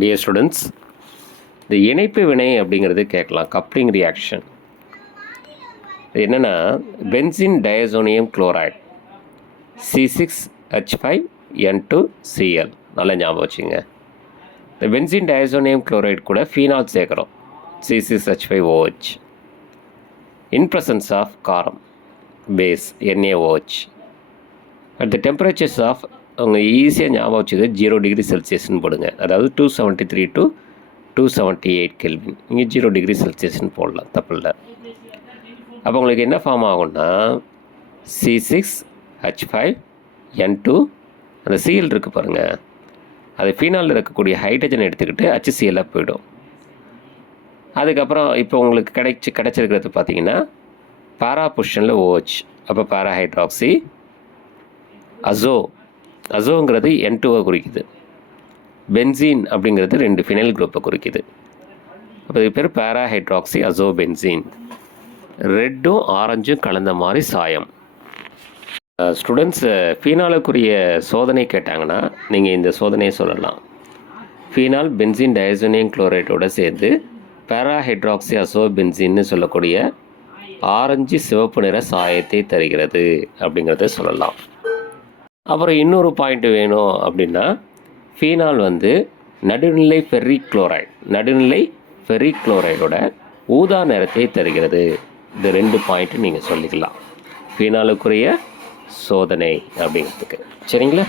Dear students, இந்த இணைப்பு வினை அப்படிங்கிறது கேட்கலாம். கப்ளிங் ரியாக்ஷன் என்னென்னா, பென்சின் டயசோனியம் குளோரைடு C6H5N2Cl. நல்லா ஞாபகம் வச்சுங்க. இந்த பென்சின் டயசோனியம் குளோரைடு கூட ஃபீனால் சேர்க்குறோம், C6H5OH, இன் ப்ரெசன்ஸ் ஆஃப் காரம் base NaOH at the temperatures of, அவங்க ஈஸியாக ஞாபகம் வச்சுது 0 டிகிரி செல்சியஸ்ன்னு போடுங்க. அதாவது 273 to 278 கெல்வின். இங்கே 0 டிகிரி செல்சியஸ்ன்னு போடலாம், தப்பு இல்லை. அப்போ உங்களுக்கு என்ன ஃபார்ம் ஆகும்னா, C6H5N2, அந்த சிஎல் இருக்குது பாருங்கள், அது ஃபீனாலில் இருக்கக்கூடிய ஹைட்ரஜன் எடுத்துக்கிட்டு HCl போயிடும். அதுக்கப்புறம் இப்போ உங்களுக்கு கிடச்சிருக்கிறது பார்த்தீங்கன்னா பாரா பொசிஷனில் OH, அப்போ பாரா ஹைட்ராக்சி அசோங்கிறது N2-வை குறிக்குது. பென்சீன் அப்படிங்கிறது 2 ஃபினைல் குரூப்பை குறிக்குது. அப்போ இது பேர் பாரா ஹைட்ராக்சி அசோ பென்சீன். ரெட்டும் ஆரஞ்சும் கலந்த மாதிரி சாயம். ஸ்டூடெண்ட்ஸு ஃபீனாலுக்குரிய சோதனை கேட்டாங்கன்னா நீங்கள் இந்த சோதனையை சொல்லலாம். ஃபீனால் பென்சின் டயசோனியம் குளோரைடோடு சேர்ந்து பாரா ஹைட்ராக்சி அசோ பென்சின்னு சொல்லக்கூடிய ஆரஞ்சு சிவப்பு நிற சாயத்தை தருகிறது அப்படிங்கிறத சொல்லலாம். அப்புறம் இன்னொரு பாயிண்ட் வேணும் அப்படின்னா, ஃபீனால் நடுநிலை ஃபெர்ரிக் குளோரைடோட ஊதா நிறத்தை தருகிறது. இந்த 2 பாயிண்ட்டு நீங்கள் சொல்லிக்கலாம் ஃபீனாலுக்குரிய சோதனை அப்படிங்கிறதுக்கு. சரிங்களா?